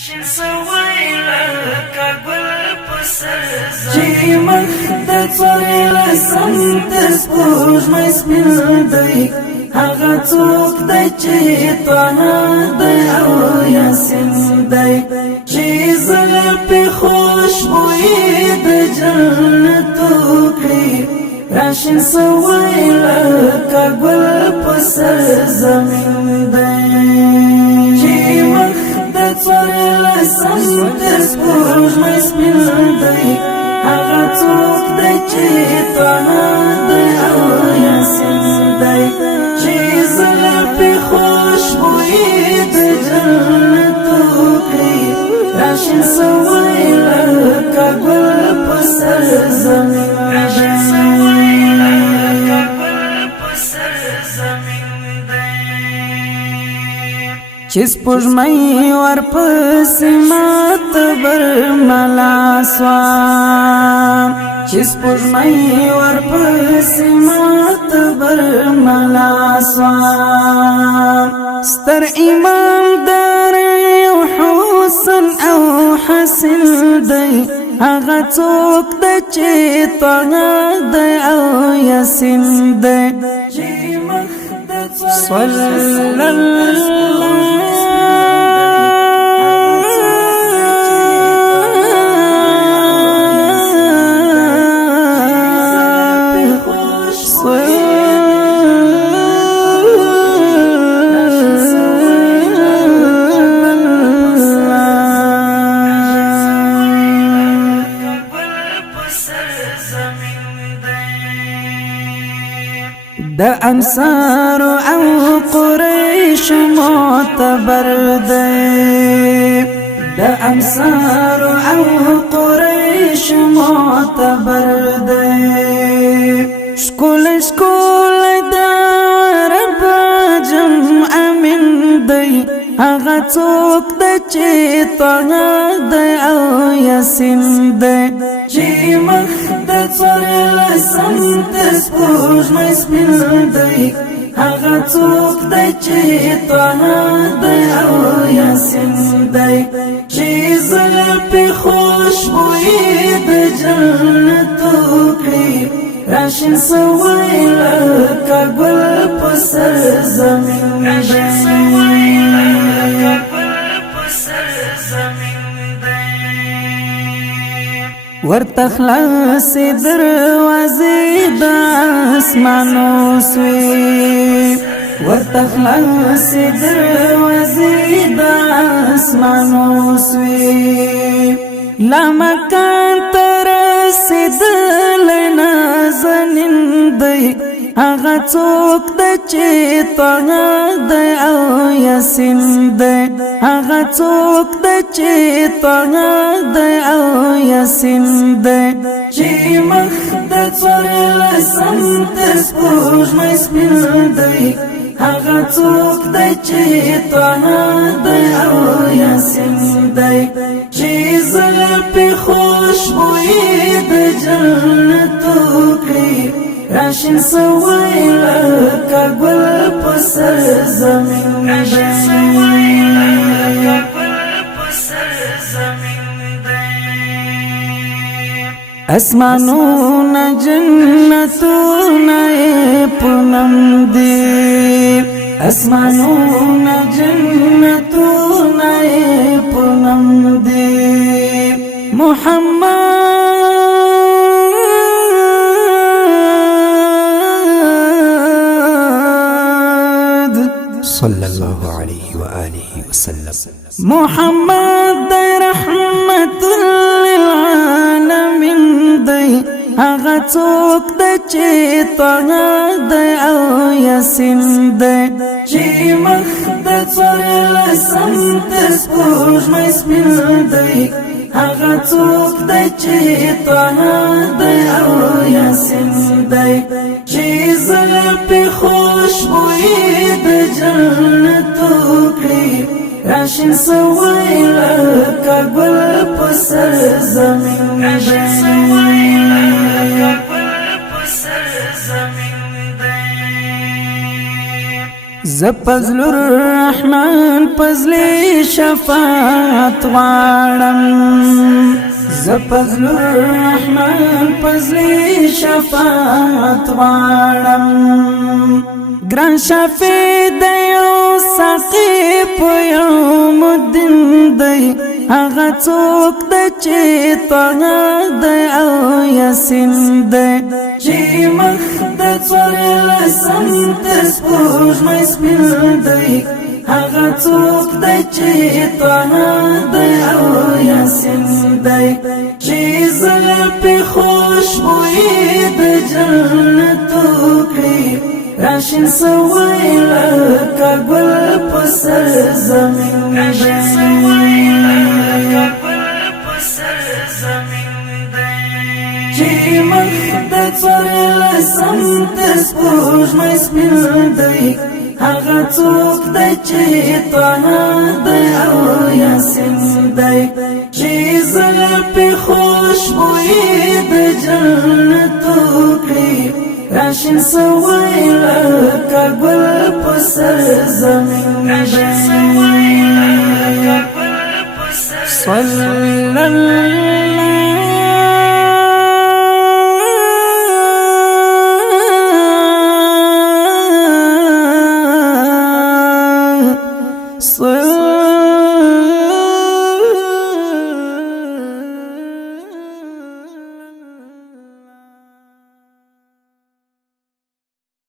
راشن سوی لکه ګل په سر چې مخ د څوارلسم د سپوږمۍ سپین دی هغه څوک دی چې طه دی او یاسین دی چې زلفې خوشبویي د جنت وکړي راشن سوی لکه ګل په سر زمین دی چې مخ د څوارلسم د سپوږمۍ سپین دی هغه څوک دی چې طه دی او یاسین دی چې زلفې خوشبویي د جنت وکړي راشن سوی لکه ګل په سر زمین دی چې سپوږمۍ ورپسې ماته برملا سوه چې سپوږمۍ ورپسې ماته برملا سوه ستر ایماندار او حسن او حسن دی هغه څوک دی چې طه دی او یاسین دی صلی الله د انصار او قریش معتبر دی د انصار او قریش معتبر دی شکول شکول د عرب جمع من دی هغه څوک دی چې طه دی او یاسین دی چې مخ د څوارلسم د سپوږمۍ سپین دی هغه څوک دی چې طه دی او یاسین دی چې زلفې خوشبویي د جنت وکړي راشن سوی لکه ګل په سر زمین دی ورته خلاصې دروازې د اسمانو سوې ورته خلاصې دروازې د اسمانو سوې لا مکان ته رسېدلی نازنین دی هغه څوک دی چې طه دی او یاسین دی هغه څوک دی چې طه دی او یاسین دی چې مخ د څوارلسم د سپوږمۍ سپین دی هغه څوک دی چې طه دی او یاسین دی چې زلفې خوشبویي د جنت وکړي راشن سوی لکه ګل په سر زمین دی اسمانونه جنتونه پونم دی اسمانونه جنتونه پونم دی محمد صلی الله علیه و آله وسلم محمد دی رحمت للعالمین دی هغه څوک دی چې طه دی او یاسین دی چې مخ د څوارلسم د سپوږمۍ سپین دی هغه څوک دی چې طه دی او یاسین دی چې زلفې خوشبویي د جنت وکړي راشن سوی لکه ګل په سر زمین دی زپزل الرحمن پزلی شفاعت غواړم زپزل الرحمن پزلی شفاعت غواړم ګران شفیع دی او ساقی په یوم الدین دی هغه څوک دی چې طه دی او یاسین دی چې مخ د څوارلسم تر سپوږمۍ سپین دی هغه څوک دی چې طه دی او یاسین دی چې زلفې خوشبویي د جنت وکړي راشن سوی لکه ګل په سر زمین چې مخ د څوارلسم تر سپوږمۍ سپین دی هغه څوک دی چې طه دی او یاسین دی چې زلفې خوشبویي د جنت وکړي راشن سوی